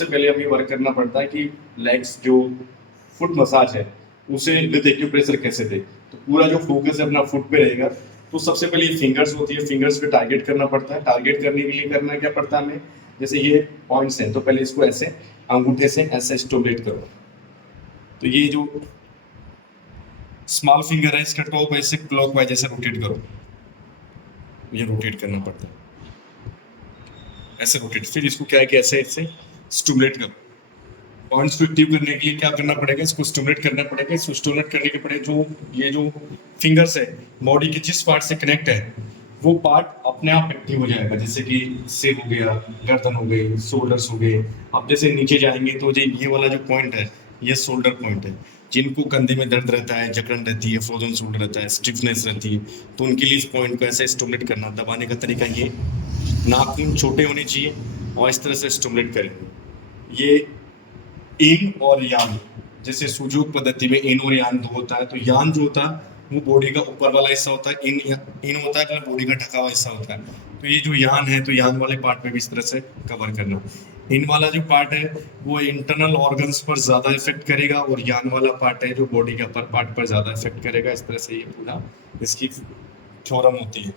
सबसे पहले हमें वर्क करना पड़ता है कि लेग्स जो फुट मसाज है उसे विद एक्यूप्रेशर कैसे दे। तो पूरा जो फोकस है अपना फुट पे रहेगा। तो सबसे पहले फिंगर्स होती है, फिंगर्स पे टारगेट करना पड़ता है। टारगेट करने के लिए करना क्या पड़ता है हमें, जैसे ये पॉइंट्स हैं तो पहले इसको ऐसे अंगूठे से ऐसे स्टिमुलेट करो। तो ये जो स्मॉल फिंगर है इसका टॉप ऐसे क्लॉकवाइज ऐसे रोटेट करो, ये रोटेट करना पड़ता है ऐसे रोटेट। फिर इसको क्या है कि ऐसे ऐसे स्टिमुलेट करो। पॉइंट्स को एक्टिव करने के लिए क्या करना पड़ेगा, इसको स्टिमुलेट करना पड़ेगा। इसको स्टिमुलेट करने के पड़े जो ये जो फिंगर्स है बॉडी के जिस पार्ट से कनेक्ट है वो पार्ट अपने आप एक्टिव हो जाएगा। जैसे कि सिर हो गया, गर्दन हो गई, शोल्डर्स हो गए। अब जैसे नीचे जाएंगे तो ये वाला जो पॉइंट है ये शोल्डर पॉइंट है। जिनको कंधे में दर्द रहता है, जकड़न रहती है, फ्रोजन शोल्डर रहता है, स्टिफनेस रहती है, तो उनके लिए इस पॉइंट को ऐसे स्टिमुलेट करना। दबाने का तरीका ये, नाखून छोटे होने चाहिए और इस तरह से स्टिमुलेट करें। ये इन और यान, जैसे सुजोग पद्धति में इन और यान दो होता है। तो यान जो होता है वो बॉडी का ऊपर वाला हिस्सा होता है, इन होता है मतलब बॉडी का ढका हुआ हिस्सा होता है। तो ये जो यान है तो यान वाले पार्ट पे भी इस तरह से कवर करना। इन वाला जो पार्ट है वो इंटरनल ऑर्गन्स पर ज्यादा इफेक्ट करेगा और यान वाला पार्ट है जो बॉडी के अपर पार्ट पर ज्यादा इफेक्ट करेगा। इस तरह से ये पूरा इसकी थ्योरम होती है।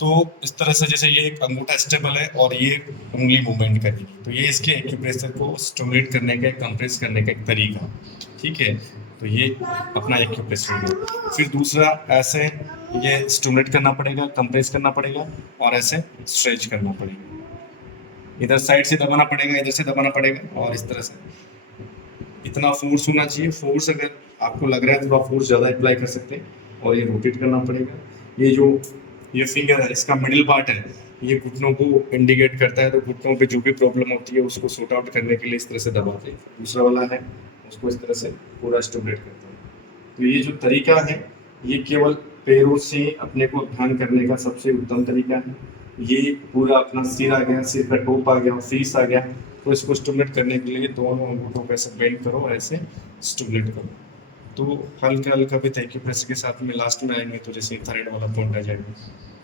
तो इस तरह से जैसे ये एक अंगूठा स्टेबल है और ये उंगली मूवमेंट करेगी, तो ये इसके एक्यूप्रेशर को स्टिमुलेट करने का, कंप्रेस करने का एक तरीका। ठीक है, तो ये अपना एक्यूप्रेशर है। फिर दूसरा ऐसे ये स्टिमुलेट करना पड़ेगा, कंप्रेस करना पड़ेगा और ऐसे स्ट्रेच करना पड़ेगा। इधर साइड से दबाना पड़ेगा, इधर से दबाना पड़ेगा और इस तरह से। इतना फोर्स होना चाहिए। फोर्स अगर आपको लग रहा है थोड़ा फोर्स ज़्यादा अप्लाई कर सकते हैं और ये रोटेट करना पड़ेगा। ये जो ये फिंगर है इसका मिडिल पार्ट है, ये घुटनों को इंडिकेट करता है। तो घुटनों पे जो भी प्रॉब्लम होती है उसको सॉर्ट आउट करने के लिए इस तरह से दबाते हैं। दूसरा वाला है उसको इस तरह से पूरा स्टिमुलेट करता है। तो ये जो तरीका है ये केवल पैरों से अपने को ध्यान करने का सबसे उत्तम तरीका है। ये पूरा अपना सिर आ गया, सिर का टोप आ गया, फेस आ गया। तो इसको स्टिमुलेट करने के लिए दोनों अंगूठों को ऐसे बेंड करो और ऐसे स्टिमुलेट करो। तो हल्का हल्का भी एक्यूप्रेशर के साथ में लास्ट में आएंगे तो जैसे थायराइड वाला पॉइंट आ जाएगा।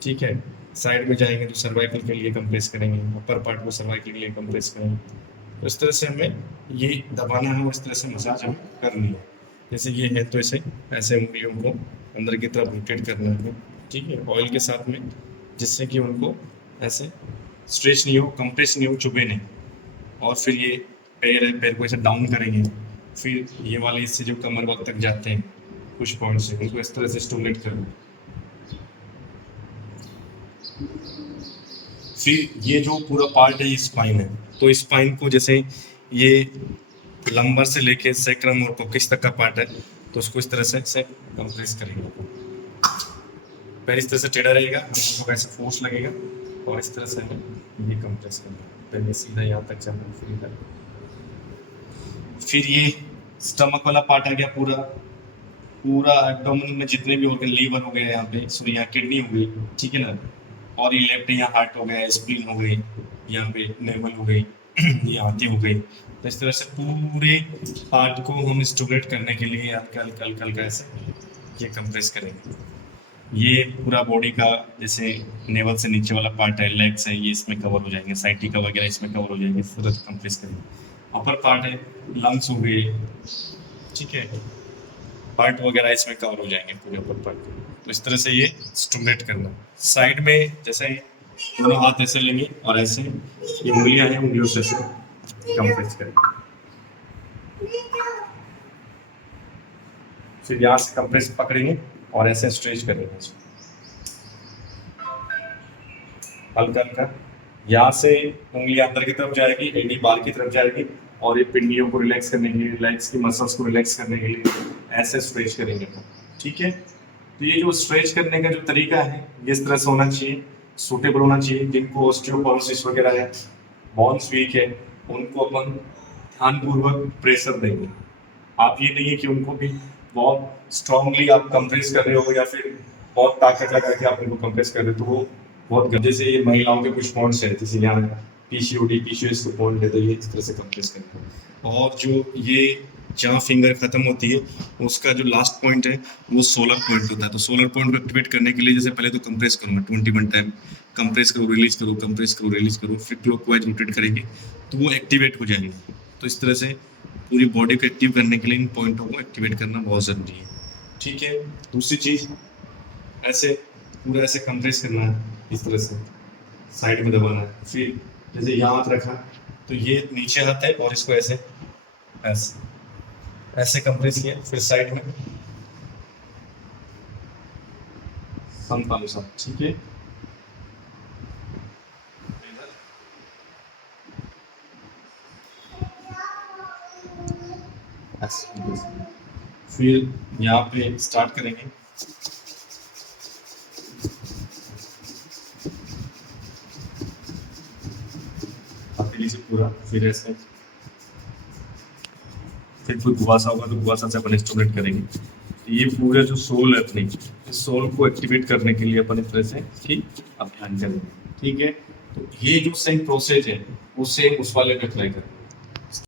ठीक है, साइड में जाएंगे तो सर्वाइकल के लिए कंप्रेस करेंगे, अपर पार्ट को सर्वाइकल के लिए कंप्रेस करेंगे। तो इस तरह से हमें ये दबाना है और इस तरह से मसाज हमें करनी है। जैसे ये है तो ऐसे ऐसे उंगलियों को अंदर की तरफ रोटेट करना है। ठीक है, ऑयल के साथ में, जिससे कि उनको ऐसे स्ट्रेच नहीं हो, कंप्रेस नहीं हो, चुभे नहीं। और फिर ये पैर है, पैर को ऐसे डाउन करेंगे। फिर ये वाले इससे जो कमर वक्त तक जाते हैं कुछ पॉइंट से, उनको इस तरह से स्टिमुलेट करेंगे। फिर ये जो पूरा पार्ट है ये स्पाइन है। तो स्पाइन को जैसे ये लंबर से लेके सैक्रम और कोक्सिस तक का पार्ट है, तो उसको इस तरह से कंप्रेस करेंगे। पैर इस तरह से टेढ़ा रहेगा, तो ऐसे फोर्स लगेगा और इस तरह से हमें ये कंप्रेस करना। पहले सीधा यहाँ तक जाना, फिर इधर। फिर ये स्टमक वाला पार्ट आ गया पूरा। पूरा एब्डोमेन में जितने भी ऑर्गन, लीवर हो गया यहाँ पे, सो यहाँ किडनी हो गई, ठीक है ना। और ये लेफ्ट यहाँ हार्ट हो गया, स्प्लीन हो गई, यहाँ पे नेवल हो गई, ये आंती हो गई। तो इस तरह से पूरे पार्ट को हम स्टिमुलेट करने के लिए हल्का हल्का हल्का हल्का ऐसे ये कंप्रेस करेंगे। ये पूरा बॉडी का जैसे नेवल से नीचे वाला पार्ट है, लेग्स है, ये इसमें कवर हो जाएंगे, साइटिका वगैरह इसमें कवर हो जाएंगे। पूरा कंप्रेस करेंगे। अपर पार्ट है, लंग्स हो गए, ठीक है, पार्ट वगैरह इसमें कवर हो जाएंगे पूरे ऊपर पार्ट। तो इस तरह से ये स्टिमुलेट करना। साइड में जैसे दोनों हाथ ऐसे लेंगे और ऐसे ये उंगलियां हैं, उंगलियों से कंप्रेस करेंगे। फिर यहाँ से कंप्रेस पकड़ेंगे और ऐसे स्ट्रेच करेंगे हल्का हल्का। यहाँ से उंगलियां अंदर की तरफ जाएगी, एडी बाल की तरफ जाएगी और ये पिंडियों को रिलैक्स करने के लिए, लेग्स की मसल्स को रिलैक्स करने के लिए ऐसे स्ट्रेच करेंगे। ठीक है, तो ये जो स्ट्रेच करने का जो तरीका है ये इस तरह से होना चाहिए, सूटेबल होना चाहिए। जिनको ऑस्टियोपोरोसिस वगैरह है, बोन्स वीक है, उनको अपन ध्यानपूर्वक प्रेशर देंगे। आप ये नहीं है कि उनको भी बहुत स्ट्रांगली आप कंप्रेस कर रहे हो या फिर बहुत ताकत लगा के आप उनको कंप्रेस कर रहे हो, तो वो बहुत गंदे से। ये महिलाओं के कुछ पॉइंट्स है, जैसे यहाँ पीसीओडी, पीसीओएस का पॉइंट है, तो ये इस तरह से कंप्रेस करेंगे। और जो ये जहाँ फिंगर खत्म होती है उसका जो लास्ट पॉइंट है वो सोलर पॉइंट होता है। तो सोलर पॉइंट को एक्टिवेट करने के लिए जैसे पहले तो कंप्रेस करूँगा 21 टाइम, कंप्रेस करो, रिलीज करो, कंप्रेस करो, रिलीज करो, फिर क्लॉकवाइज रोटेट करेंगे तो वो एक्टिवेट हो जाएंगे। तो इस तरह से पूरी बॉडी को एक्टिव करने के लिए इन पॉइंटों को एक्टिवेट करना बहुत ज़रूरी है। ठीक है, दूसरी चीज़ ऐसे पूरा ऐसे कंप्रेस करना है, इस तरह से साइड में दबाना है। फिर जैसे यहाँ हाथ रखा तो ये नीचे हाथ है और इसको ऐसे ऐसे ऐसे कंप्रेस किया, फिर साइड में समपानुसार। ठीक है, ऐसे फिर यहाँ पे स्टार्ट करेंगे। हथेली से पूरा, फिर ऐसे, फिर कोई गुआसा होगा तो गुआसा से अपन इंस्ट्रूमेंट करेंगे। ये पूरा जो सोल है अपनी, इस सोल को एक्टिवेट करने के लिए अपन इस तरह से इसकी अभ्यास करेंगे। ठीक है, तो ये जो सेम प्रोसेस है वो सेम उस वाले पे अप्लाई करेंगे।